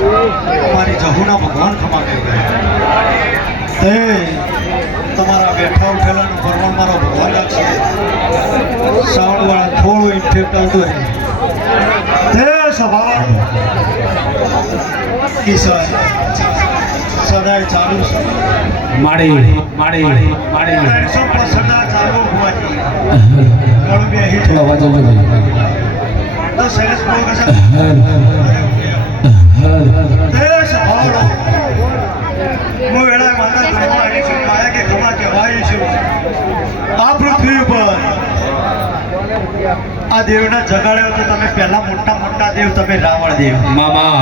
हमारी जहुना भगवान खमा के गए तुम्हारा बैठा उठेला भगवान मारो भगवान लागશે साउंड वाला થોડું ઇફેક્ટ આવતો રહે તે સ્વભાવ કિસા સદાય ચાલુ માડી માડી માડી સદા ચાલુ હોવાથી ગળું બે હિટ અવાજ આવતો તો સરસ બોલ કસા હું વેળા માતા ઘરમાં આવી છું માયા કે ઘરમાં કહેવાય છું આ પૃથ્વી ઉપર આ દેવના જગાડ્યો તો તમે પહેલા મોટા મોટા દેવ તમે રાવણ દેવ મામા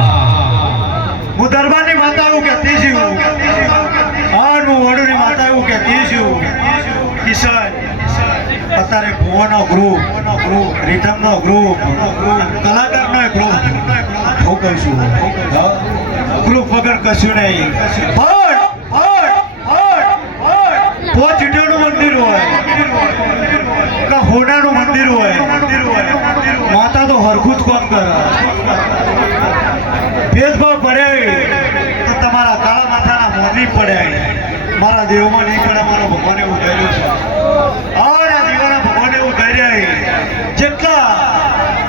હું દરબારની માતા એવું કહેતી છું અને હું વડુની માતા એવું કહેતી છું કિશન અત્યારે ભુવનનો ગ્રુપ રીધમનો ગ્રુપ કલાકારનો ગ્રુપ હું કહીશું ગ્રુપ વગર કશું નહીં પોચીટીનું મંદિર હોય કે હોનાનું મંદિર હોય માતા તો હરખું જ કામ કરે ભેદભાવ પડે તો તમારા કાળા માથાના મોદી પડે મારા દેવમાં નહીં પડે મારા ભગવાન એવું ધૈર્ય છે આ દીવાના ભગવાન એવું ધૈર્ય જેટલા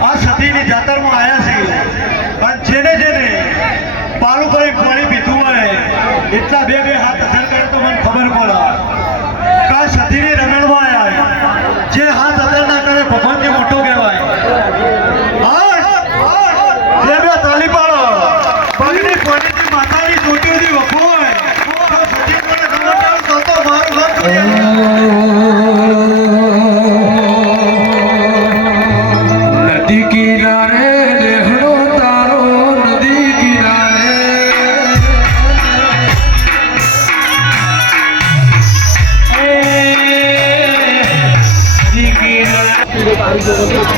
આ સતીની જાતરમાં આવ્યા છે અને જેને પાલું કરી પાણી પીધું હોય એટલા બે હાથ અસર કરે તો મને ખબર પડે કા સતીની રમણમાં આવ્યા જે હાથ અસર ના કરે ભગવાનથી મોટો કહેવાય બે તાલી પાડો પગની પોલીસની માતાની ચોટીઓથી વખો હોય તો સતી કોને રમણ તો મારું ઘર નદી કિનારે દેહનો તારો નદી કિનારે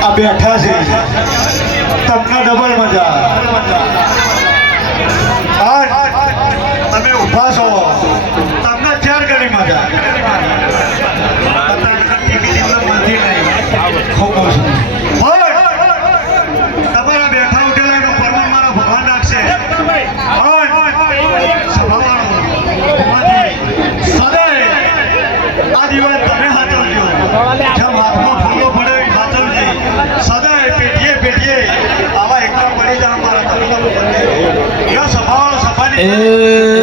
આ બેઠા છે તમને ડબલ મજા તમે ઉભા છો તમને ચાર ગણી મજા તમારા બેઠા ઉઠેલા એનો પરમાન મારા ભગવાન રાખશે સદાય આ દિવાલ તમે હાથવજો જેમ હાથમાં ફૂલો પડે હાથવજે સદાય પેટીએ આવા એકલા પડી જાવ મારા યો સભાવાળો સભાની એ